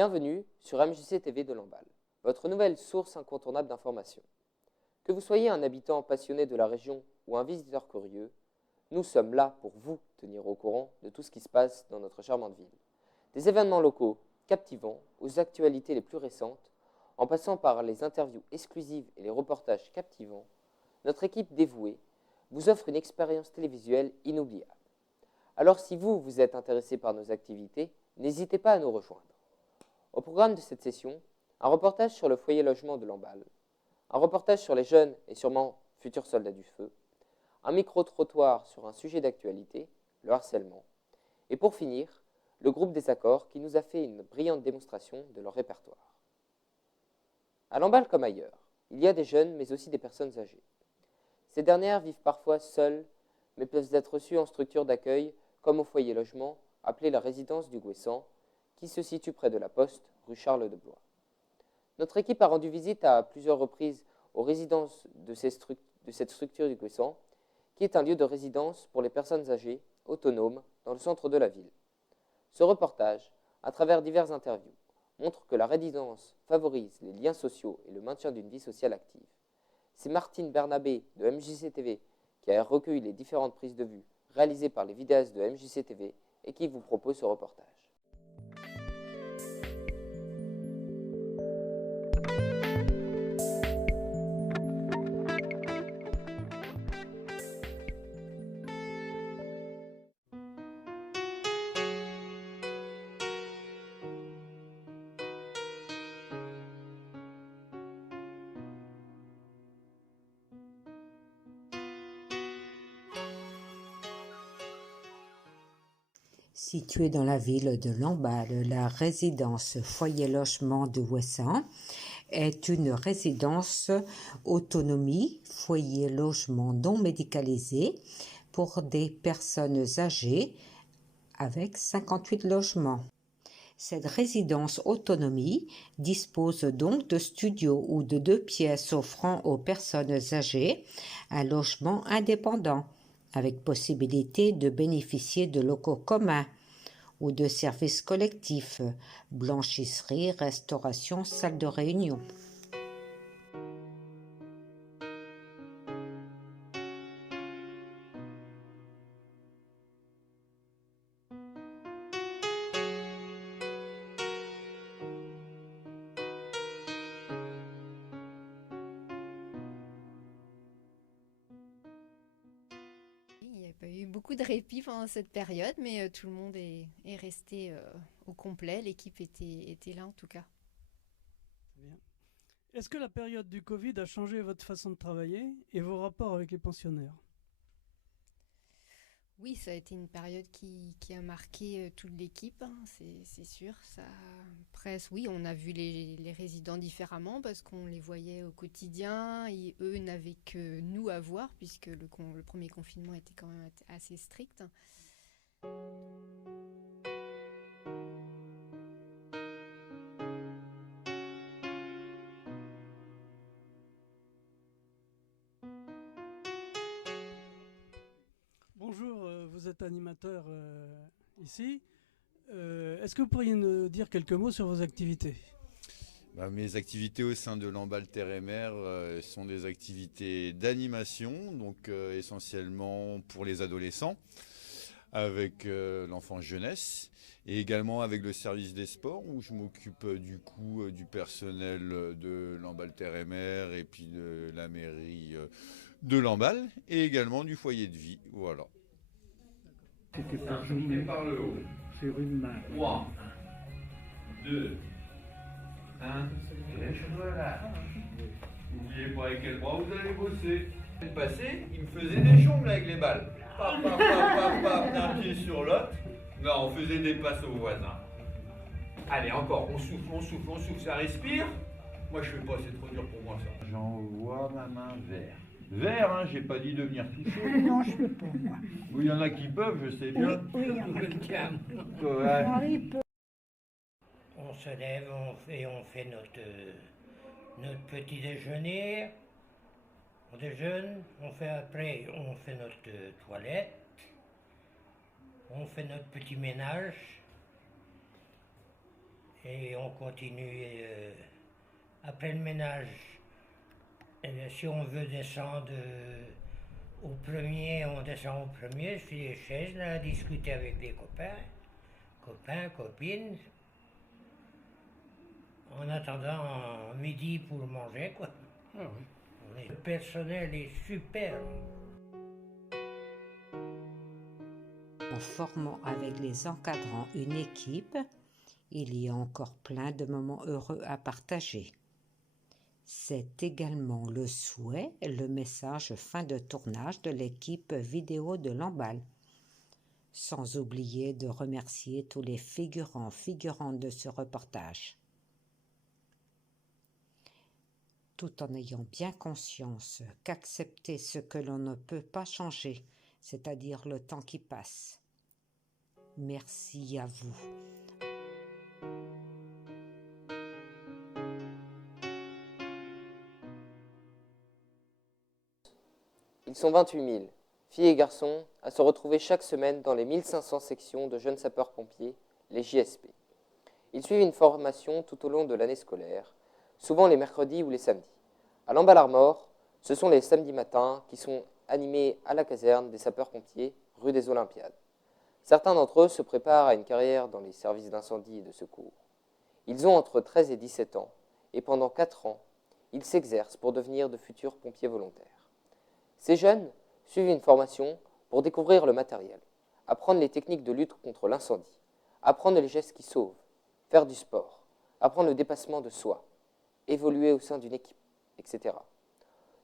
Bienvenue sur MJC TV de Lamballe, votre nouvelle source incontournable d'informations. Que vous soyez un habitant passionné de la région ou un visiteur curieux, nous sommes là pour vous tenir au courant de tout ce qui se passe dans notre charmante ville. Des événements locaux captivants aux actualités les plus récentes, en passant par les interviews exclusives et les reportages captivants, notre équipe dévouée vous offre une expérience télévisuelle inoubliable. Alors si vous êtes intéressé par nos activités, n'hésitez pas à nous rejoindre. Au programme de cette session, un reportage sur le foyer logement de Lamballe, un reportage sur les jeunes et sûrement futurs soldats du feu, un micro-trottoir sur un sujet d'actualité, le harcèlement, et pour finir, le groupe des accords qui nous a fait une brillante démonstration de leur répertoire. À Lamballe comme ailleurs, il y a des jeunes mais aussi des personnes âgées. Ces dernières vivent parfois seules, mais peuvent être reçues en structure d'accueil comme au foyer logement, appelé la résidence du Gouessant, qui se situe près de la Poste, rue Charles de Blois. Notre équipe a rendu visite à plusieurs reprises aux résidences de cette structure du Gouessant, qui est un lieu de résidence pour les personnes âgées, autonomes, dans le centre de la ville. Ce reportage, à travers diverses interviews, montre que la résidence favorise les liens sociaux et le maintien d'une vie sociale active. C'est Martine Bernabé de MJC TV qui a recueilli les différentes prises de vue réalisées par les vidéastes de MJC TV et qui vous propose ce reportage. Située dans la ville de Lamballe, la résidence Foyer Logement de Ouessant est une résidence autonomie, foyer logement non médicalisé pour des personnes âgées avec 58 logements. Cette résidence autonomie dispose donc de studios ou de 2 pièces offrant aux personnes âgées un logement indépendant, avec possibilité de bénéficier de locaux communs ou de services collectifs, blanchisserie, restauration, salle de réunion. Il n'y a pas eu beaucoup de répit pendant cette période, mais tout le monde est resté au complet. L'équipe était là en tout cas. Bien. Est-ce que la période du Covid a changé votre façon de travailler et vos rapports avec les pensionnaires ? Oui, ça a été une période qui a marqué toute l'équipe, hein, c'est sûr. Ça, presque, oui, on a vu les résidents différemment parce qu'on les voyait au quotidien et eux n'avaient que nous à voir puisque le premier confinement était quand même assez strict. Bonjour, vous êtes animateur ici. Est-ce que vous pourriez nous dire quelques mots sur vos activités ? Mes activités au sein de Lamballe Terre et Mer sont des activités d'animation, donc essentiellement pour les adolescents, avec l'enfance jeunesse, et également avec le service des sports, où je m'occupe du coup du personnel de Lamballe Terre et Mer, et puis de la mairie de Lamballe, et également du foyer de vie, voilà. C'était par journée, par le haut. sur une main. 3, 2, 1. Et voilà. N'oubliez pas avec quel bras vous allez bosser. Le passé, il me faisait des jongles avec les balles. Paf, paf, paf, paf, paf, d'un pied sur l'autre. Non, on faisait des passes aux voisins. Allez, encore, on souffle, ça respire. Moi, je fais pas, c'est trop dur pour moi, ça. J'envoie ma main vert. Vert, hein, j'ai pas dit de venir toucher. Non, je ne peux pas, moi. Oui, il y en a qui peuvent, je sais bien. Oui, il y en a qui peuvent. Ouais. Henri peut. On se lève, on fait notre petit déjeuner. On déjeune, on fait notre toilette. On fait notre petit ménage. et on continue après le ménage. Et bien, si on veut descendre au premier, on descend au premier, je fais les chaises, là, discuter avec les copains, copines. En attendant midi pour manger, quoi. Ah oui. Le personnel est super. En formant avec les encadrants une équipe, il y a encore plein de moments heureux à partager. C'est également le souhait, le message fin de tournage de l'équipe vidéo de Lamballe. Sans oublier de remercier tous les figurantes de ce reportage. Tout en ayant bien conscience qu'accepter ce que l'on ne peut pas changer, c'est-à-dire le temps qui passe. Merci à vous. Ils sont 28 000, filles et garçons, à se retrouver chaque semaine dans les 1500 sections de jeunes sapeurs-pompiers, les JSP. Ils suivent une formation tout au long de l'année scolaire, souvent les mercredis ou les samedis. À Lamballe-Armor, ce sont les samedis matins qui sont animés à la caserne des sapeurs-pompiers, rue des Olympiades. Certains d'entre eux se préparent à une carrière dans les services d'incendie et de secours. Ils ont entre 13 et 17 ans, et pendant 4 ans, ils s'exercent pour devenir de futurs pompiers volontaires. Ces jeunes suivent une formation pour découvrir le matériel, apprendre les techniques de lutte contre l'incendie, apprendre les gestes qui sauvent, faire du sport, apprendre le dépassement de soi, évoluer au sein d'une équipe, etc.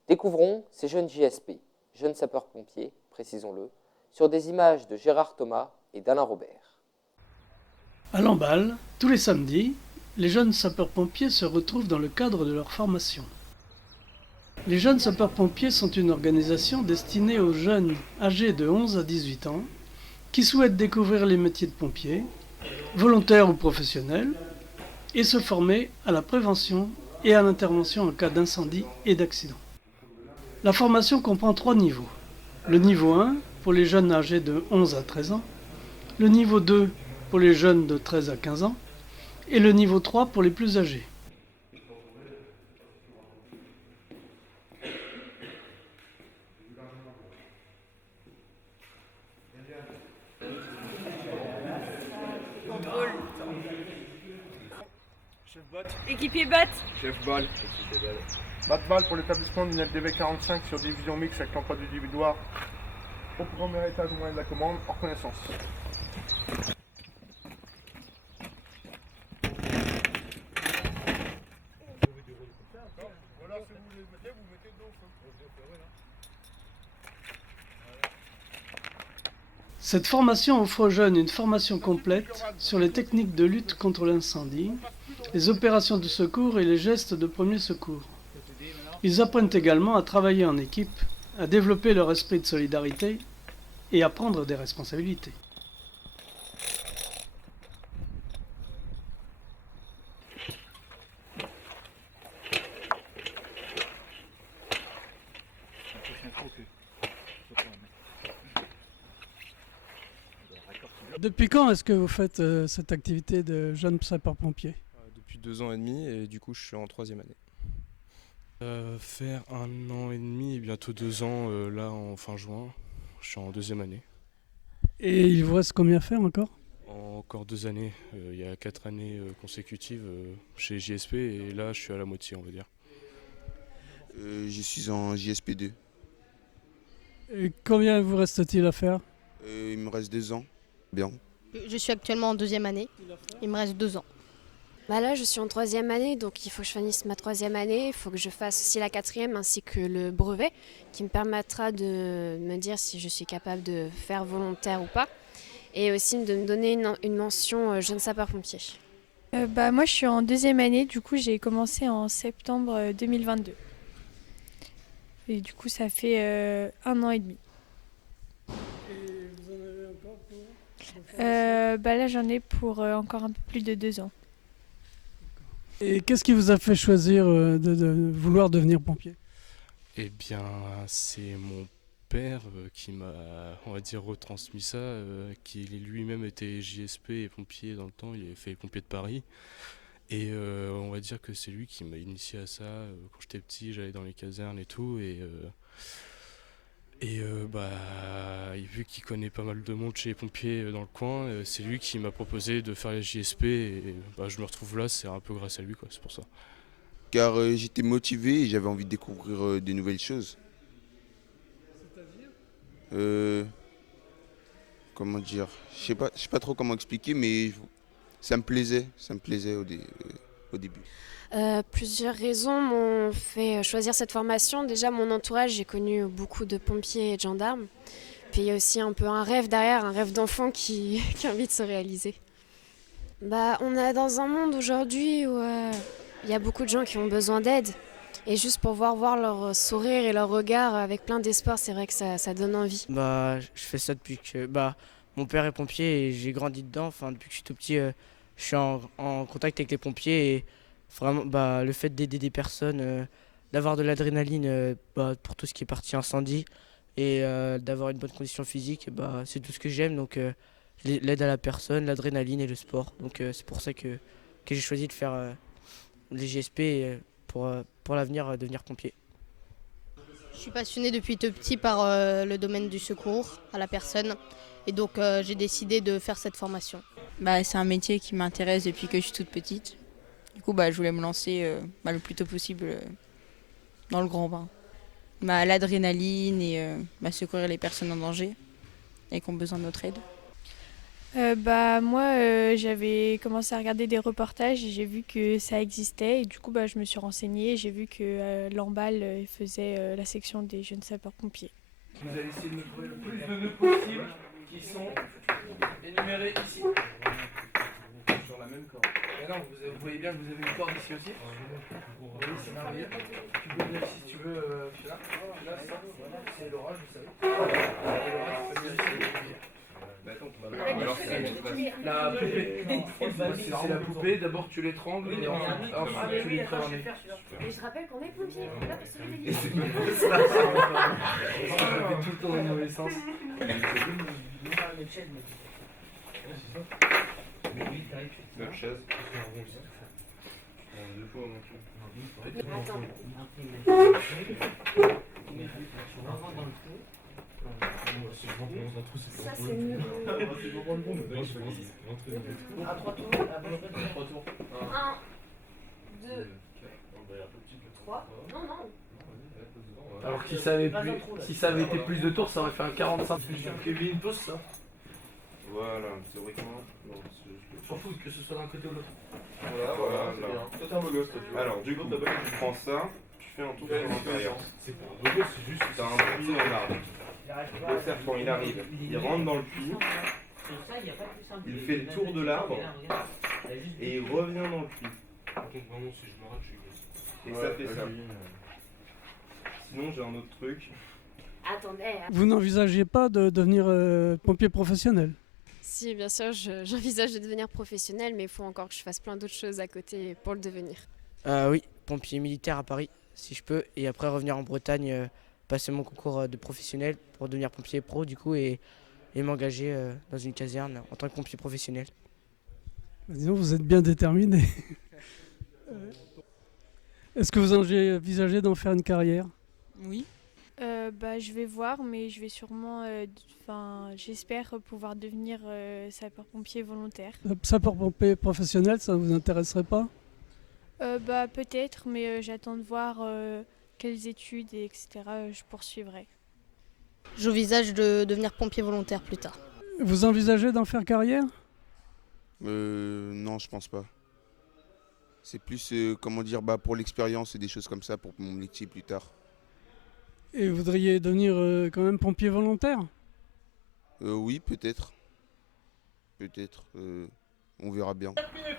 Découvrons ces jeunes JSP, jeunes sapeurs-pompiers, précisons-le, sur des images de Gérard Thomas et d'Alain Robert. À Lamballe, tous les samedis, les jeunes sapeurs-pompiers se retrouvent dans le cadre de leur formation. Les jeunes sapeurs-pompiers sont une organisation destinée aux jeunes âgés de 11 à 18 ans qui souhaitent découvrir les métiers de pompiers, volontaires ou professionnels, et se former à la prévention et à l'intervention en cas d'incendie et d'accident. La formation comprend 3 niveaux. Le niveau 1 pour les jeunes âgés de 11 à 13 ans, le niveau 2 pour les jeunes de 13 à 15 ans et le niveau 3 pour les plus âgés. Équipier BAT. Chef balle. BAT pour l'établissement d'une LDV 45 sur division mixte avec l'emploi du dividoire au premier étage au moyen de la commande, en reconnaissance. Cette formation offre aux jeunes une formation complète sur les techniques de lutte contre l'incendie, les opérations de secours et les gestes de premier secours. Ils apprennent également à travailler en équipe, à développer leur esprit de solidarité et à prendre des responsabilités. Depuis quand est-ce que vous faites cette activité de jeune sapeur-pompier ? Depuis 2 ans et demi et du coup je suis en 3e année. Faire 1 an et demi et bientôt 2 ans là en fin juin, je suis en 2e année. Et il vous reste combien à faire encore ? Encore 2 années, il y a 4 années consécutives chez JSP et là je suis à la moitié on va dire. Je suis en JSP 2. Et combien vous reste-t-il à faire ? Il me reste 2 ans. Bien. Je suis actuellement en 2e année. Il me reste 2 ans. Bah là, je suis en 3e année, donc il faut que je finisse ma 3e année. Il faut que je fasse aussi la 4e ainsi que le brevet qui me permettra de me dire si je suis capable de faire volontaire ou pas. Et aussi de me donner une mention jeune sapeur-pompier. Moi, je suis en 2e année. Du coup, j'ai commencé en septembre 2022. Et du coup, ça fait 1 an et demi. Et vous en avez encore pour là, j'en ai pour encore un peu plus de 2 ans. Et qu'est-ce qui vous a fait choisir de vouloir devenir pompier ? Eh bien, c'est mon père qui m'a, on va dire, retransmis ça, qui lui-même était JSP et pompier dans le temps, il avait fait pompier de Paris. Et on va dire que c'est lui qui m'a initié à ça. Quand j'étais petit, j'allais dans les casernes et tout. Vu qu'il connaît pas mal de monde chez les pompiers dans le coin, c'est lui qui m'a proposé de faire les JSP. Et je me retrouve là, c'est un peu grâce à lui, quoi, c'est pour ça. Car j'étais motivé et j'avais envie de découvrir de nouvelles choses. Comment dire, je sais pas trop comment expliquer, mais ça me plaisait au début. Plusieurs raisons m'ont fait choisir cette formation. Déjà, mon entourage, j'ai connu beaucoup de pompiers et de gendarmes. Puis il y a aussi un peu un rêve derrière, un rêve d'enfant qui a envie de se réaliser. On est dans un monde aujourd'hui où il y a beaucoup de gens qui ont besoin d'aide. Et juste pour voir leur sourire et leur regard avec plein d'espoir, c'est vrai que ça donne envie. Je fais ça depuis que mon père est pompier et j'ai grandi dedans. Depuis que je suis tout petit, je suis en contact avec les pompiers et vraiment le fait d'aider des personnes, d'avoir de l'adrénaline pour tout ce qui est partie incendie et d'avoir une bonne condition physique, c'est tout ce que j'aime. Donc l'aide à la personne, l'adrénaline et le sport. Donc c'est pour ça que j'ai choisi de faire les GSP pour l'avenir, devenir pompier. Je suis passionnée depuis tout petit par le domaine du secours à la personne et donc j'ai décidé de faire cette formation. C'est un métier qui m'intéresse depuis que je suis toute petite. Du coup, je voulais me lancer le plus tôt possible dans le grand bain. L'adrénaline et secourir les personnes en danger et qui ont besoin de notre aide. Moi, j'avais commencé à regarder des reportages et j'ai vu que ça existait. Et du coup, je me suis renseignée. J'ai vu que Lamballe faisait la section des jeunes sapeurs-pompiers. Vous allez essayer de me trouver le plus de nœuds possible qui sont énumérés ici. Sur la même corde. Mais non, vous voyez bien que vous avez une corde ici aussi. Vous voyez, c'est merveilleux. Tu peux venir si tu veux, là, ça, c'est l'orage, vous savez. Et l'orage, tu peux venir ici. Alors c'est la poupée. C'est la poupée, d'abord tu l'étrangles et ensuite tu l'étranges. Et je rappelle qu'on est pompiers, on est là pour sauver des vies. Ça fait tout le temps dans le mauvais sens. Notre chaise. Ça c'est mieux. À 3 tours, à peu près 3 tours. 1, 2, 3. Non, non. Alors si ça avait été plus de tours, ça aurait fait un 45. Kevin, pose ça. Voilà, théoriquement. Je m'en fous que ce soit d'un côté ou de l'autre. Voilà. Alors du coup, tu prends ça, tu fais un tour sur l'intérieur. C'est juste. T'as un puits en arbre. Le serpent, il arrive, il rentre dans le puits, il fait le tour de l'arbre et il revient dans le puits. Et ça fait ça. Sinon, j'ai un autre truc. Attendez. Vous n'envisagez pas de devenir pompier professionnel? Si, bien sûr, j'envisage de devenir professionnel, mais il faut encore que je fasse plein d'autres choses à côté pour le devenir. Oui, pompier militaire à Paris, si je peux, et après revenir en Bretagne, passer mon concours de professionnel pour devenir pompier pro du coup et m'engager dans une caserne en tant que pompier professionnel. Disons, vous êtes bien déterminé. Est-ce que vous envisagez d'en faire une carrière? Oui. Je vais voir, mais je vais sûrement, j'espère pouvoir devenir sapeur-pompier volontaire. Sapeur-pompier professionnel, ça ne vous intéresserait pas? Peut-être, mais j'attends de voir quelles études, etc. je poursuivrai. J'envisage de devenir pompier volontaire plus tard. Vous envisagez d'en faire carrière? Non, je pense pas. C'est plus, pour l'expérience et des choses comme ça, pour mon métier plus tard. Et vous voudriez devenir quand même pompier volontaire? Oui, peut-être. Peut-être. On verra bien. 4 minutes.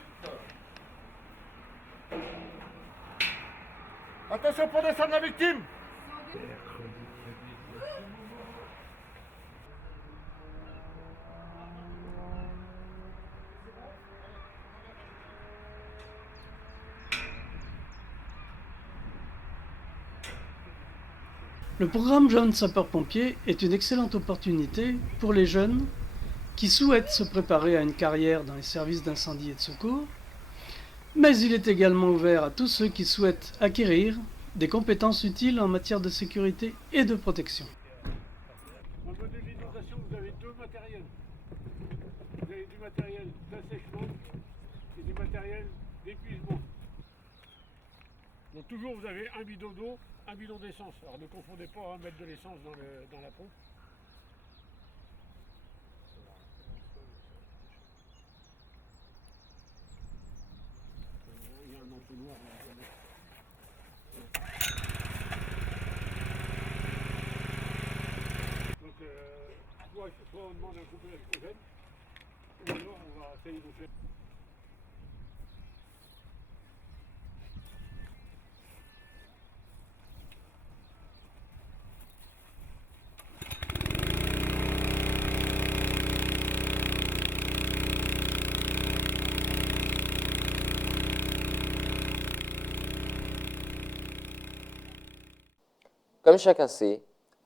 Attention pour descendre la victime. Le programme Jeunes Sapeurs-Pompiers est une excellente opportunité pour les jeunes qui souhaitent se préparer à une carrière dans les services d'incendie et de secours, Mais il est également ouvert à tous ceux qui souhaitent acquérir des compétences utiles en matière de sécurité et de protection. Dans le modèle d'inondation, vous avez deux matériels. Vous avez du matériel d'assèchement et du matériel d'épuisement. Donc toujours vous avez un bidon d'eau, un bidon d'essence. Alors ne confondez pas à mettre de l'essence dans la pompe. Il y a un entonnoir. Donc soit on demande un coupé d'électrogène, ou alors on va essayer de faire. Comme chacun sait,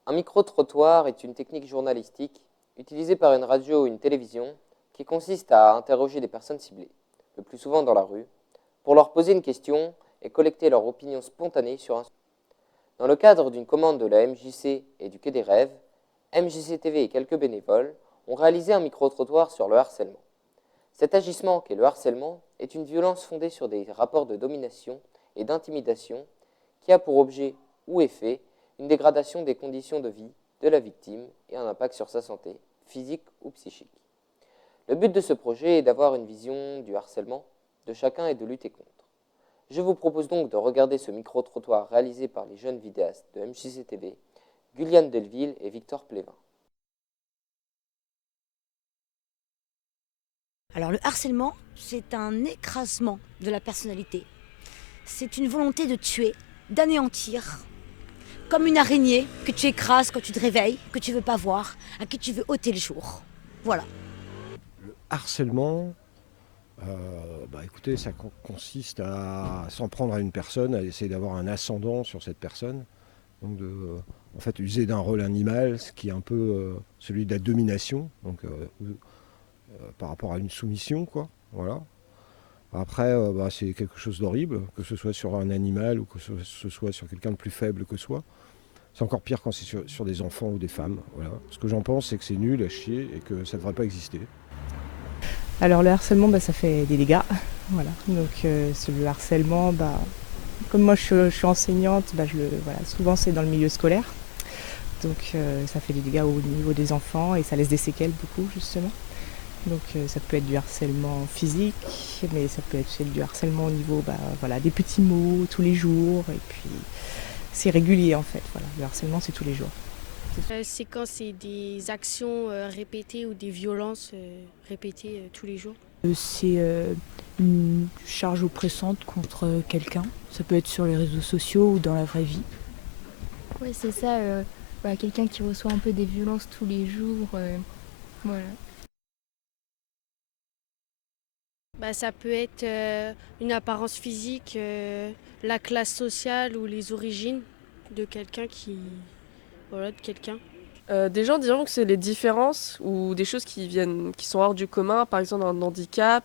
un micro-trottoir est une technique journalistique utilisée par une radio ou une télévision qui consiste à interroger des personnes ciblées, le plus souvent dans la rue, pour leur poser une question et collecter leur opinion spontanée sur un sujet. Dans le cadre d'une commande de la MJC et du Quai des Rêves, MJC TV et quelques bénévoles ont réalisé un micro-trottoir sur le harcèlement. Cet agissement qu'est le harcèlement est une violence fondée sur des rapports de domination et d'intimidation qui a pour objet ou effet une dégradation des conditions de vie de la victime et un impact sur sa santé, physique ou psychique. Le but de ce projet est d'avoir une vision du harcèlement de chacun et de lutter contre. Je vous propose donc de regarder ce micro-trottoir réalisé par les jeunes vidéastes de MJC TV, Gulliane Delville et Victor Plévin. Alors le harcèlement, c'est un écrasement de la personnalité. C'est une volonté de tuer, d'anéantir, comme une araignée que tu écrases quand tu te réveilles, que tu ne veux pas voir, à qui tu veux ôter le jour. Voilà. Le harcèlement, écoutez, ça consiste à s'en prendre à une personne, à essayer d'avoir un ascendant sur cette personne. Donc user d'un rôle animal, ce qui est un peu celui de la domination, donc par rapport à une soumission, quoi. Voilà. Après, c'est quelque chose d'horrible, que ce soit sur un animal ou que ce soit sur quelqu'un de plus faible que soi. C'est encore pire quand c'est sur des enfants ou des femmes. Voilà. Ce que j'en pense, c'est que c'est nul à chier et que ça ne devrait pas exister. Alors le harcèlement, ça fait des dégâts. Voilà. Donc le harcèlement, comme moi je suis enseignante, souvent c'est dans le milieu scolaire. Donc ça fait des dégâts au niveau des enfants et ça laisse des séquelles beaucoup justement. Donc ça peut être du harcèlement physique, mais ça peut être aussi du harcèlement au niveau des petits mots tous les jours. Et puis c'est régulier en fait. Voilà. Le harcèlement c'est tous les jours. C'est quand c'est des actions répétées ou des violences répétées tous les jours. C'est une charge oppressante contre quelqu'un. Ça peut être sur les réseaux sociaux ou dans la vraie vie. Oui, c'est ça. Quelqu'un qui reçoit un peu des violences tous les jours. Voilà. Ça peut être une apparence physique, la classe sociale ou les origines de quelqu'un Des gens diront que c'est les différences ou des choses qui sont hors du commun, par exemple un handicap,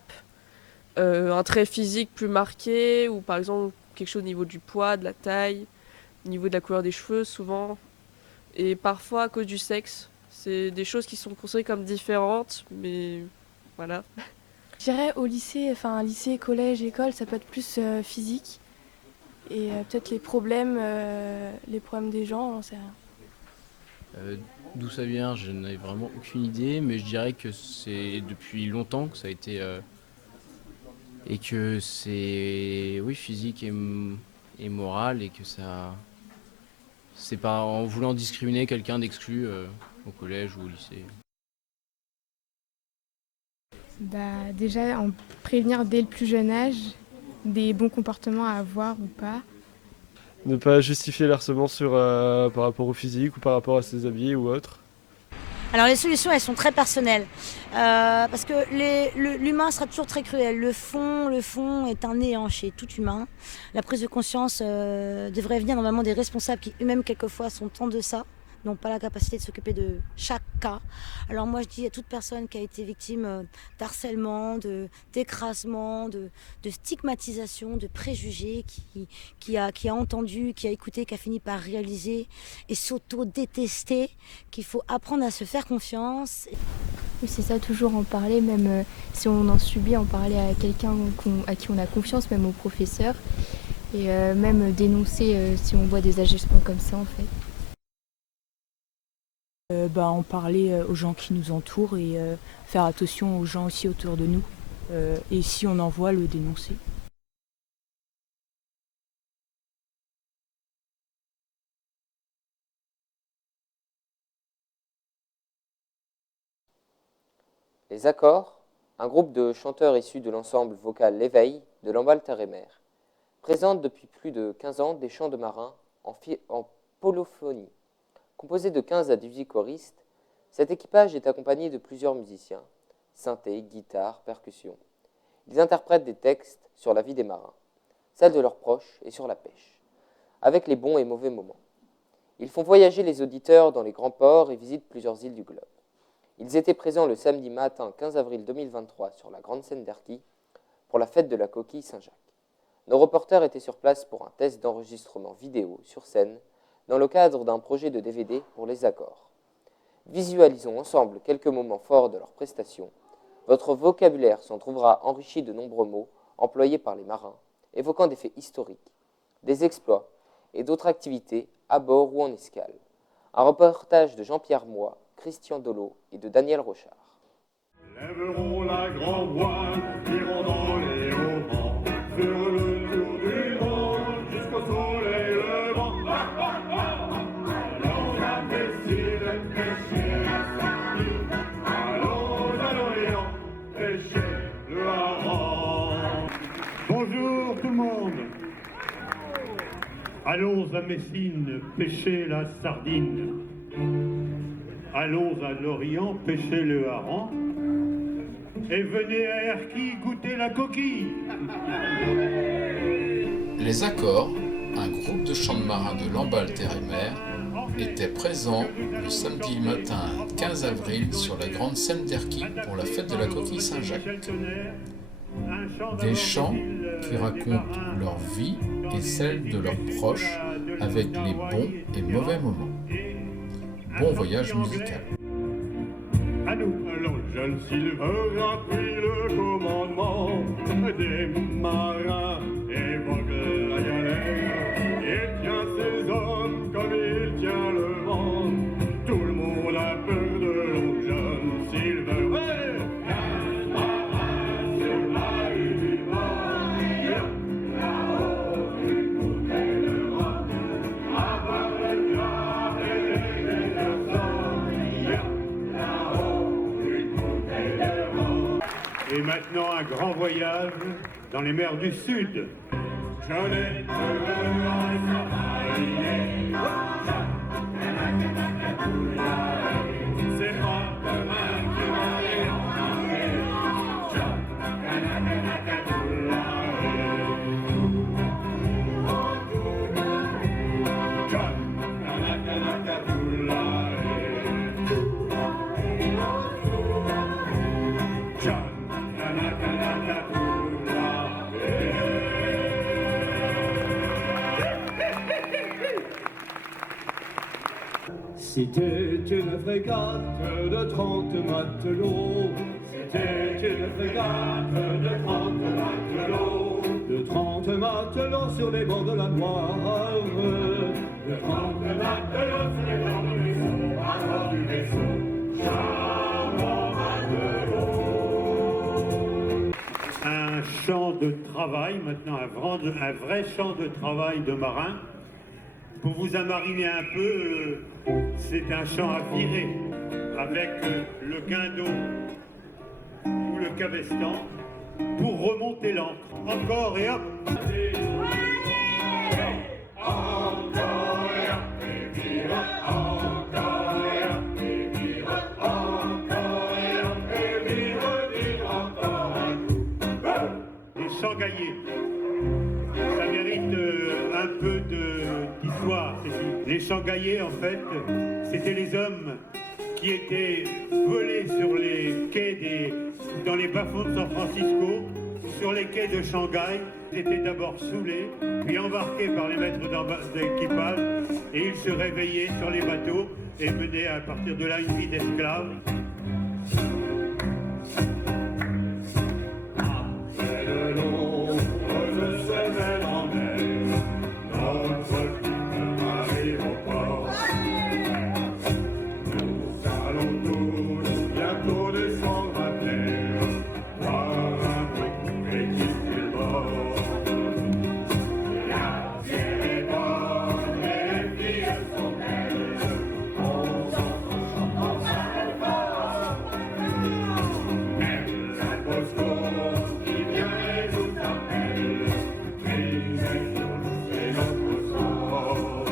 un trait physique plus marqué ou par exemple quelque chose au niveau du poids, de la taille, au niveau de la couleur des cheveux souvent, et parfois à cause du sexe. C'est des choses qui sont considérées comme différentes, mais voilà. Je dirais au lycée, lycée, collège, école, ça peut être plus physique. Et peut-être les problèmes des gens, j'en sais rien. D'où ça vient, je n'ai vraiment aucune idée, mais je dirais que c'est depuis longtemps que ça a été... et que c'est physique et moral, et que ça... C'est pas en voulant discriminer quelqu'un d'exclu au collège ou au lycée. Déjà, en prévenir dès le plus jeune âge des bons comportements à avoir ou pas. Ne pas justifier le harcèlement par rapport au physique ou par rapport à ses habits ou autre. Alors les solutions, elles sont très personnelles. Parce que l'humain sera toujours très cruel. Le fond est un néant chez tout humain. La prise de conscience devrait venir normalement des responsables qui eux-mêmes quelquefois sont en deçà, n'ont pas la capacité de s'occuper de chaque cas. Alors moi je dis à toute personne qui a été victime d'harcèlement, d'écrasement, de stigmatisation, de préjugés, qui a entendu, qui a écouté, qui a fini par réaliser et s'auto-détester, qu'il faut apprendre à se faire confiance. Oui, c'est ça, toujours en parler, même si on en subit, en parler à quelqu'un à qui on a confiance, même au professeur, et même dénoncer si on voit des agissements comme ça en fait. En parler aux gens qui nous entourent et faire attention aux gens aussi autour de nous. Et si on en voit, le dénoncer. Les Accords, un groupe de chanteurs issus de l'ensemble vocal L'Éveil de Lamballe Terre et Mer, présente depuis plus de 15 ans des chants de marins en polyphonie. Composé de 15 à 18 choristes, cet équipage est accompagné de plusieurs musiciens, synthé, guitare, percussion. Ils interprètent des textes sur la vie des marins, celle de leurs proches et sur la pêche, avec les bons et mauvais moments. Ils font voyager les auditeurs dans les grands ports et visitent plusieurs îles du globe. Ils étaient présents le samedi matin 15 avril 2023 sur la grande scène d'Erquy pour la fête de la coquille Saint-Jacques. Nos reporters étaient sur place pour un test d'enregistrement vidéo sur scène dans le cadre d'un projet de DVD pour les Accords. Visualisons ensemble quelques moments forts de leur prestation. Votre vocabulaire s'en trouvera enrichi de nombreux mots employés par les marins, évoquant des faits historiques, des exploits et d'autres activités à bord ou en escale. Un reportage de Jean-Pierre Moy, Christian Dolo et de Daniel Rochard. Lèveront la grande voile, iront dans les hauts vents, sur le tour du monde, jusqu'au soleil levant. Allons à Messine, pêcher la sardine, allons à l'Orient, pêcher le hareng. Bonjour tout le monde. Allons à Messine, pêcher la sardine. Allons à l'Orient pêcher le hareng et venez à Erquy goûter la coquille. Les Accords, un groupe de chants de marins de Lamballe Terre et Mer, étaient présents le samedi matin 15 avril sur la grande scène d'Erquy pour la fête de la coquille Saint-Jacques. Des chants qui racontent leur vie et celle de leurs proches avec les bons et mauvais moments. Bon voyage musical. À nous, le jeune Sylvain a pris le commandement des marins et vogue la galère. Il tient ses hommes comme il tient le vent. Tout le monde a peur de l'autre jeune Sylvain. Ouais. Un marin sur la rue du Vent, là-haut une bouteille de rhum, à boire le gras et les Et maintenant un grand voyage dans les mers du Sud. Je n'ai c'est pas demain qui C'était une frégate de 30 matelots. C'était une frégate de 30 matelots. De 30 matelots sur les bords de la Loire. De 30 matelots sur les bords du vaisseau. À bord du vaisseau. Charmant matelot. Un champ de travail, maintenant un vrai champ de travail de marin. Pour vous amariner un peu, c'est un champ à virer avec le guindeau ou le cabestan pour remonter l'ancre. Encore et hop. Encore et hop, et vire, encore et hop, et vire, encore et hop, et vire, encore un coup. Les champs gaillés. Ça mérite un peu d'histoire. Les champs gaillés, en fait, c'était les hommes qui étaient volés sur les quais dans les bas-fonds de San Francisco, sur les quais de Shanghai, étaient d'abord saoulés, puis embarqués par les maîtres d'équipage, et ils se réveillaient sur les bateaux et menaient à partir de là une vie d'esclaves. Après de nombreuses semaines en mer, notre type arrive au port. Nous allons tous bientôt descendre à terre, voir un brick et quitter le bord. La terre est bonne et les filles sont belles, on s'entend chantant ça fort. Même la Bosco qui vient et nous appelle, mais c'est notre sort.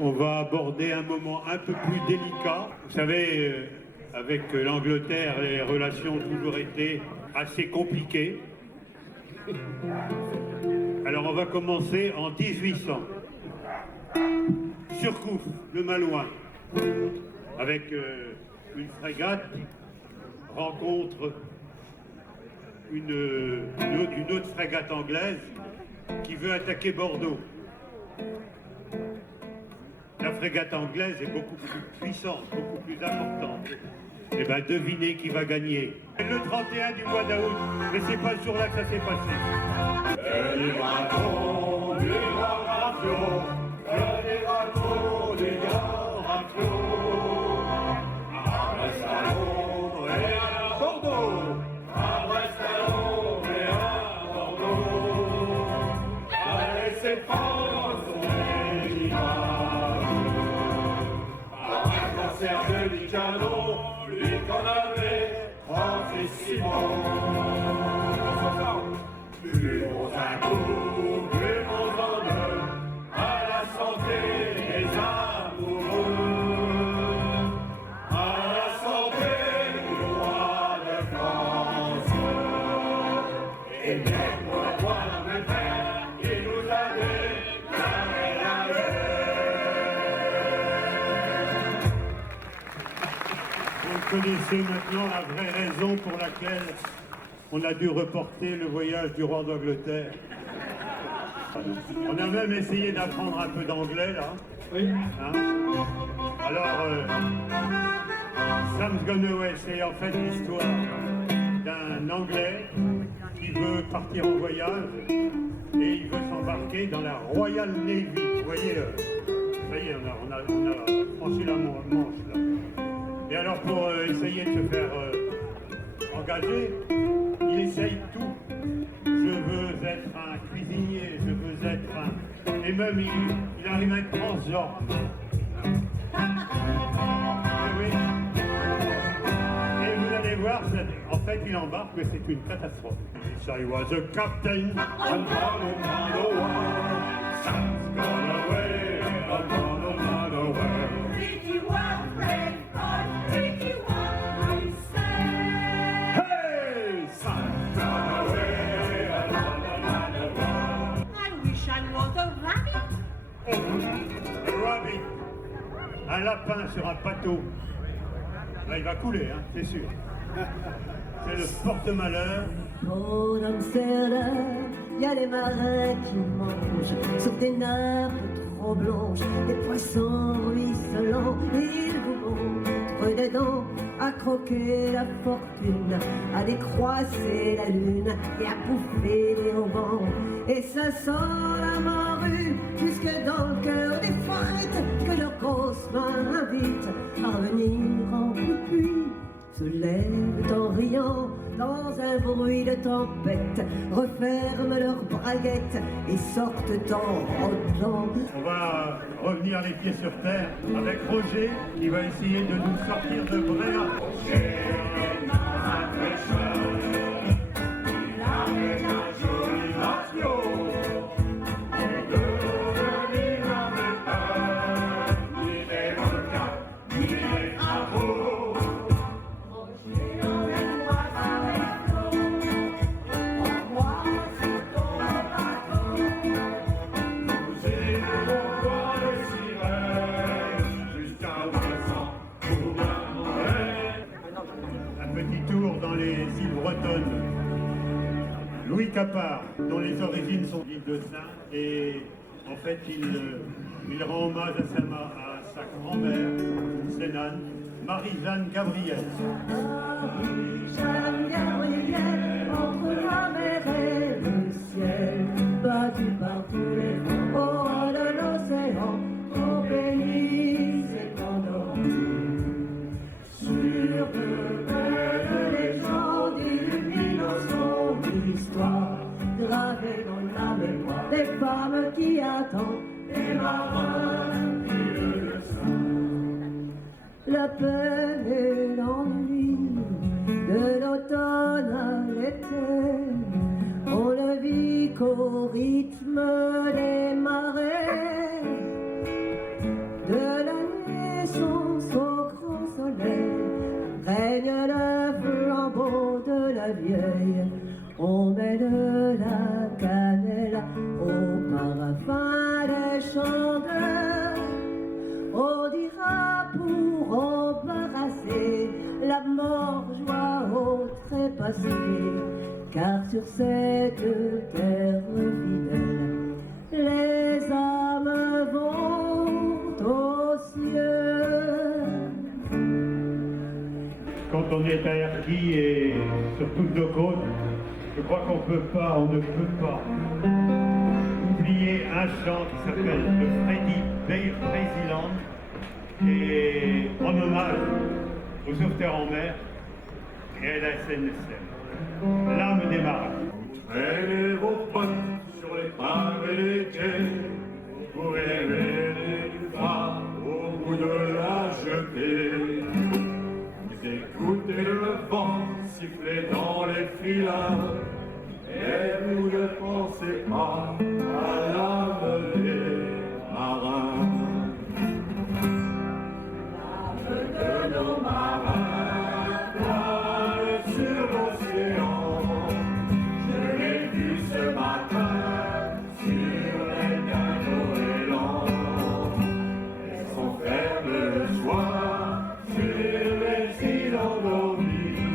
On va aborder un moment un peu plus délicat. Vous savez, avec l'Angleterre, les relations ont toujours été assez compliquées. Alors on va commencer en 1800. Surcouf, le Malouin, avec une frégate, rencontre une autre frégate anglaise qui veut attaquer Bordeaux. La frégate anglaise est beaucoup plus puissante, beaucoup plus importante. Eh bien, devinez qui va gagner. Le 31 du mois d'août, mais c'est pas ce jour-là que ça s'est passé. Les dragons, les grands rapiaux, les dragons, les grands rapiaux. À Brest, à Londres et à Bordeaux. À Brest, à Londres et à Bordeaux. Allez, c'est France, on est l'image. Un concert de Nicano, lui qu'on avait Francis-Simon. Plus bons un coup, plus bons en deux, à la santé des amoureux. À la santé du roi de France. Et même pour le roi d'Angleterre, qui nous a déclaré la guerre. Vous connaissez maintenant la vraie raison pour laquelle on a dû reporter le voyage du roi d'Angleterre. On a même essayé d'apprendre un peu d'anglais, là. Oui. Hein? Alors, Sam's Gone Away, c'est en fait l'histoire d'un Anglais qui veut partir en voyage et il veut s'embarquer dans la Royal Navy. Vous voyez, ça y est, on a franchi la Manche, là. Et alors, pour essayer de se faire engager, il essaye tout. Je veux être un cuisinier, je veux être un... Et même, il arrive à être transgenre. Oui. Et vous allez voir, en fait, il embarque, mais c'est une catastrophe. So he was a captain on the world. Sam's gone away, on the world. Did you want bread, or did you want my say? Hey! Sam's gone away, on the world. I wish I was a rabbit. Oh, a rabbit. Un lapin sur un bateau. Là, il va couler, hein, c'est sûr. C'est le porte-malheur. Au Amsterdam, y a les marins qui mangent sur des nappes trop blanches, des poissons ruisselants. Ils vous montrent des dents à croquer la fortune, à décroisser la lune et à bouffer les haubans. Et ça sent la morue jusque dans le cœur des fêtes que leurs grosses mains invitent à revenir en pluie. Se lèvent en riant dans un bruit de tempête, referment leurs braguettes et sortent en rôdelant. On va revenir les pieds sur terre avec Roger qui va essayer de nous sortir de Bréla. Roger, un pêcheur, il avait un joli maillot. Et devenir un métal, il est requin, il est crapaud. Roger emmène-moi avec l'eau. dans les îles bretonnes. Louis Capard, dont les origines sont l'île de Saint, et en fait il rend hommage à sa grand-mère, Sénane, Marie-Jeanne Gabriel. Marie-Jeanne Gabriel, entre la mer et le ciel, battue par tous les vents, au ras de l'océan, trop bénisse et endormie. Sur de belles légendes illuminant son histoire, gravée dans la mémoire des femmes qui attendent, des marins qui le savent. La peine et l'ennui de l'automne à l'été, on ne vit qu'au rythme des marées, de la naissance au grand soleil, règne le flambeau de la vieille. On met de la cannelle au parfum des chandelles. On dira pour embarrasser la mort joie au trépassé, car sur cette terre fidèle, les âmes vont aux cieux. Quand on est à Erquy et sur toutes nos côtes, je crois on ne peut pas oublier un chant qui s'appelle le Freddy Baseland, et en hommage aux sauveteurs en mer et à la SNSM. L'âme des marins. Vous traînez vos potes sur les paves et les quais, pour aimer les phare au bout de la jetée. Vous écoutez le vent siffler dans les filins, et vous ne pensez pas à l'âme des marins. L'âme de nos marins plane sur l'océan. Je l'ai vu ce matin sur les Goélands, et son ferme le soir sur les îles endormies,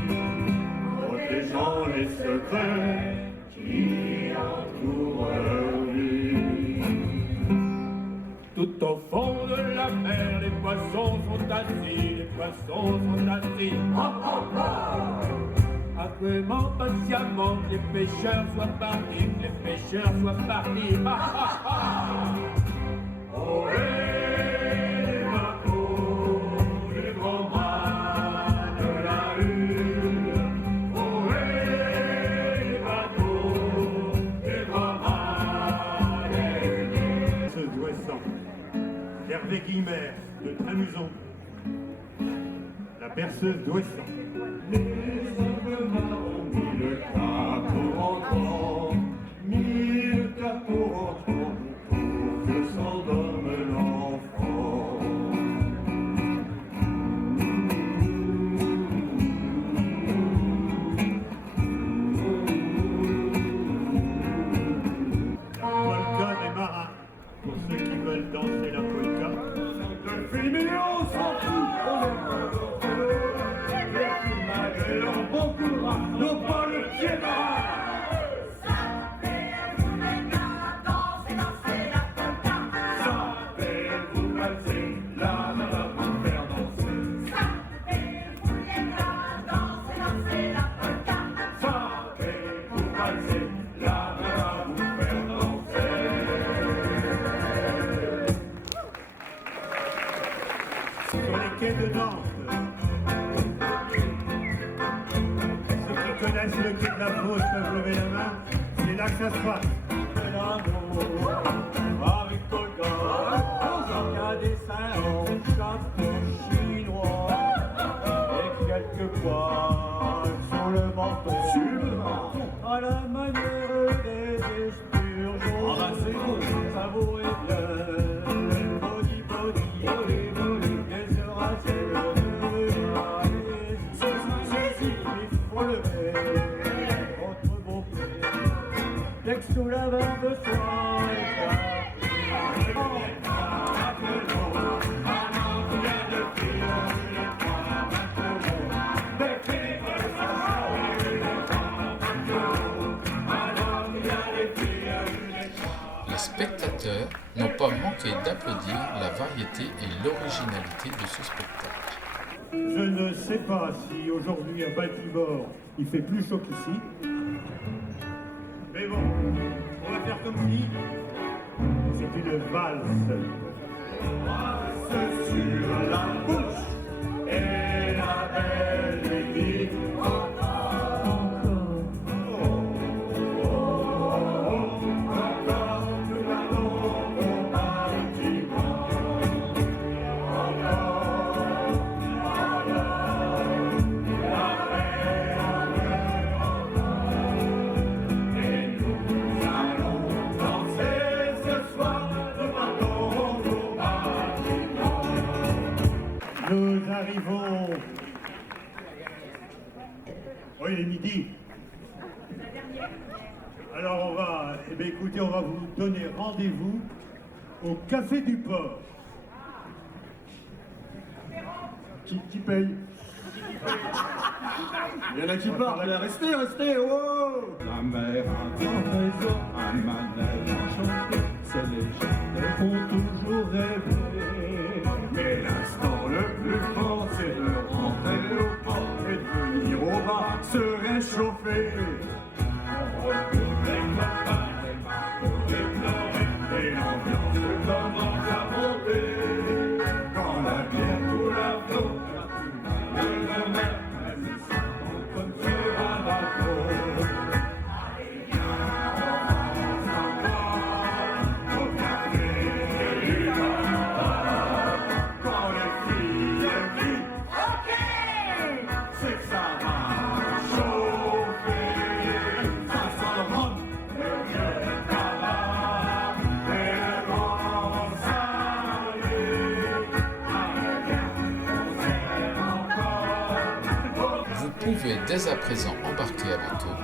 protégeant les secrets qui entourent leur vie. Tout au fond de la mer, les poissons sont assis, les poissons sont assis. Attendant patiemment que les pêcheurs soient partis, que les pêcheurs soient partis. Oh, les bateaux, les grands bras de la rue. Oh, les bateaux, les grands bras des rues. Ce Douessant, d'Hervé Guillemert, de Trémuson, la berceuse Douessant. Les sauvements ont mis le cap au rentrant, mis le cap au rentrant, pour que s'endorme l'enfant. La polka des marins, pour ceux qui veulent danser la polka. Le film et on s'en fout, et leur bon courage, non pas le pied marin. Savez-vous les gars, danser, danser la polka? Savez-vous valser, la main vous faire danser? Savez-vous les gars, danser, danser la polka? Savez-vous valser, la main vous faire danser? Sur les quais de Nantes, ceux qui connaissent le quai de la Fosse peuvent lever la main, c'est là que ça se passe. Avec Polka, il y a des seins en chapeau chinois et quelques poils sur le menton, à la manière des esturgeons. Savourez bien le body, les eurasiens, il faut lever votre beau pied, dès que sous la barbe soit spectateurs n'ont pas manqué d'applaudir la variété et l'originalité de ce spectacle. Je ne sais pas si aujourd'hui à Baltimore il fait plus chaud qu'ici. Mais bon, on va faire comme si c'est une valse. Valse sur la bouche et la belle vie Nous arrivons. Oh, il est midi. Alors on va, eh bien, écoutez, on va vous donner rendez-vous au Café du Port. Qui paye? Il y en a qui partent, allez, restez, oh! La mer a un trésor, un manège enchanté, ces légendes font toujours rêver. Mais l'instant le plus fort, c'est de rentrer au port et de venir au bar se réchauffer. On retrouve les copains, les marmots déplorés, et l'ambiance commence à monter. Quand la bière coule à flot, le remède, elle s'entend comme sur un bateau. Allez, viens, on s'en va au café du Port. Quand les filles crient OK, c'est que ça va chauffer. Ça sent le rhum, le vieux tabac et le grand salé. Allez, viens, on s'aime encore. Vous pouvez dès à présent embarquer avec eux,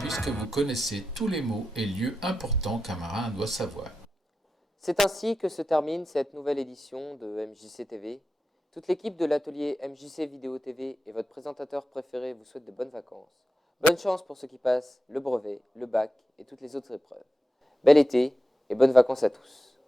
puisque vous connaissez tous les mots et lieux importants qu'un marin doit savoir. C'est ainsi que se termine cette nouvelle édition de MJC TV. Toute l'équipe de l'atelier MJC Vidéo TV et votre présentateur préféré vous souhaite de bonnes vacances. Bonne chance pour ceux qui passent le brevet, le bac et toutes les autres épreuves. Bel été et bonnes vacances à tous.